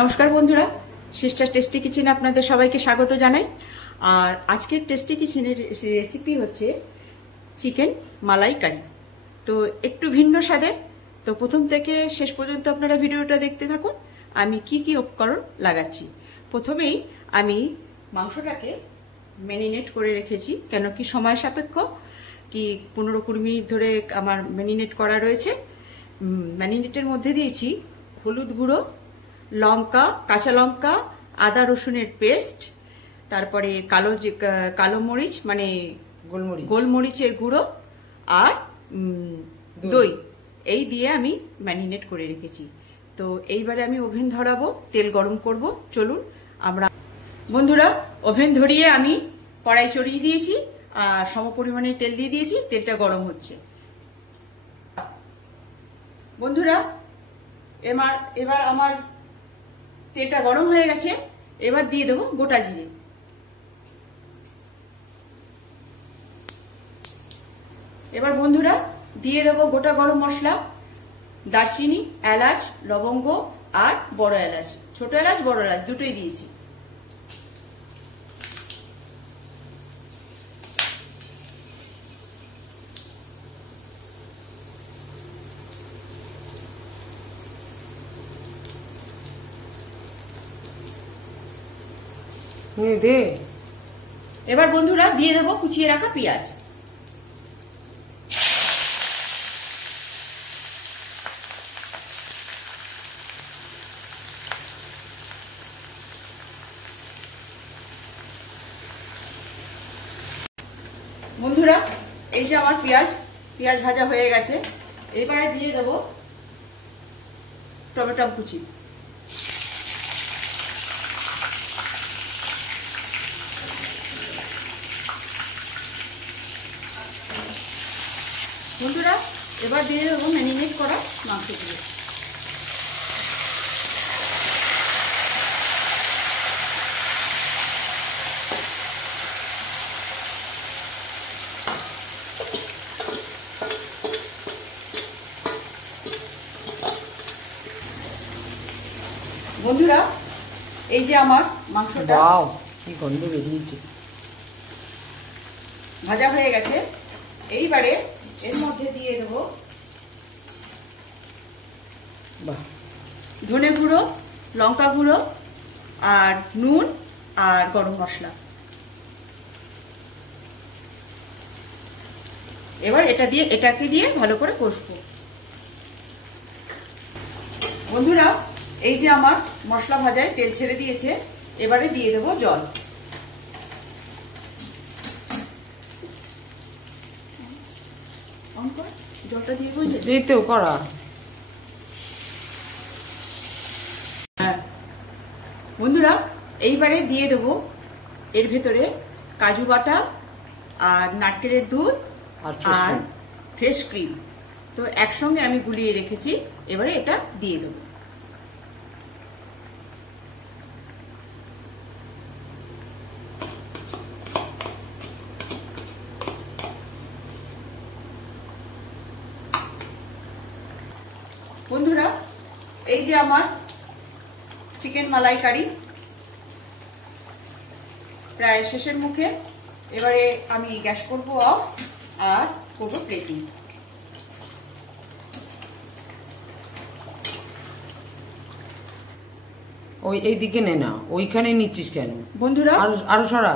নমস্কার বন্ধুরা, sister tasty কিচেনে আপনাদের সবাইকে স্বাগত জানাই। আর আজকের টেস্টি কিচেনের রেসিপি হচ্ছে চিকেন মালাইকারি। তো একটু ভিন্ন স্বাদে। তো প্রথম থেকে শেষ পর্যন্ত আপনারা ভিডিওটা দেখতে থাকুন। আমি কি কি উপকরণ লাগাচ্ছি। প্রথমেই আমি মাংসটাকে ম্যারিনেট করে রেখেছি, কেন কি সময় সাপেক্ষ, কি 15-20 মিনিট ধরে আমার ম্যারিনেট করা রয়েছে। ম্যারিনেটের মধ্যে দিয়েছি হলুদ গুঁড়ো, লঙ্কা, কাঁচা লঙ্কা, আদা রসুনের পেস্ট, তারপরে কালো মরিচ মানে গোলমরিচের গুঁড়ো আর দই, এই দিয়ে আমি ম্যারিনেট করে রেখেছি। তো এইবারে আমি ওভেন ধরাবো, তেল গরম করব। চলুন আমরা বন্ধুরা, ওভেন ধরিয়ে আমি কড়াই চড়িয়ে দিয়েছি আর সমপরিমাণে তেল দিয়ে দিয়েছি। তেলটা গরম হচ্ছে বন্ধুরা। এবার আমার তেলটা গরম হয়ে গেছে। এবার দিয়ে দেবো গোটা জিরে। এবার বন্ধুরা দিয়ে দেবো গোটা গরম মশলা, দারচিনি, এলাচ, লবঙ্গ আর বড় এলাচ, ছোট এলাচ বড় এলাচ দুটোই দিয়েছি। এবার বন্ধুরা দিয়ে দেবো কুচিয়ে রাখা পেঁয়াজ। বন্ধুরা এই যে আমার পেঁয়াজ ভাজা হয়ে গেছে। এবারে দিয়ে দেবো টমেটো কুচি। বন্ধুরা এবার দিয়ে দেবো ম্যারিনেট করা মাংসগুলো। বন্ধুরা এই যে আমার মাংসটা কি গন্ধ বেরিয়েছে, ভাজা হয়ে গেছে। এইবারে এর মধ্যে দিয়ে দেবো ধনে গুঁড়ো, লঙ্কা গুঁড়ো আর নুন আর গরম মশলা। এবার এটাকে দিয়ে ভালো করে কষবো। বন্ধুরা এই যে আমার মশলা ভাজায় তেল ছেড়ে দিয়েছে। এবারে দিয়ে দেবো জল। জলটা দিয়ে দিতেও করা। হ্যাঁ বন্ধুরা এইবারে দিয়ে দেবো এর ভেতরে কাজু বাটা আর নারকেলের দুধ আর ফ্রেশ ক্রিম। তো একসঙ্গে আমি গুলিয়ে রেখেছি। এবারে এটা দিয়ে দেবো। বন্ধুরা এই যে আমার চিকেন মালাইকারি প্রায় শেষের মুখে। এবারে আমি গ্যাস করবো অফ আর করবো প্লেটিং। ওই এই দিকে নে না, ওইখানে নিচ্ছিস কেন বন্ধুরা? আরো সরা।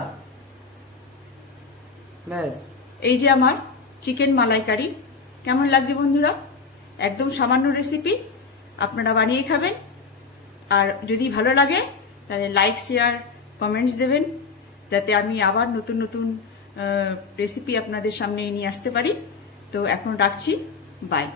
ব্যাস এই যে আমার চিকেন মালাইকারি। কেমন লাগছে বন্ধুরা? একদম সামান্য রেসিপি, আপনারা বানিয়ে খাবেন। আর যদি ভালো লাগে তাহলে লাইক, শেয়ার, কমেন্টস দেবেন, যাতে আমি আবার নতুন নতুন রেসিপি আপনাদের সামনে নিয়ে আসতে পারি। তো এখন রাখছি, বাই।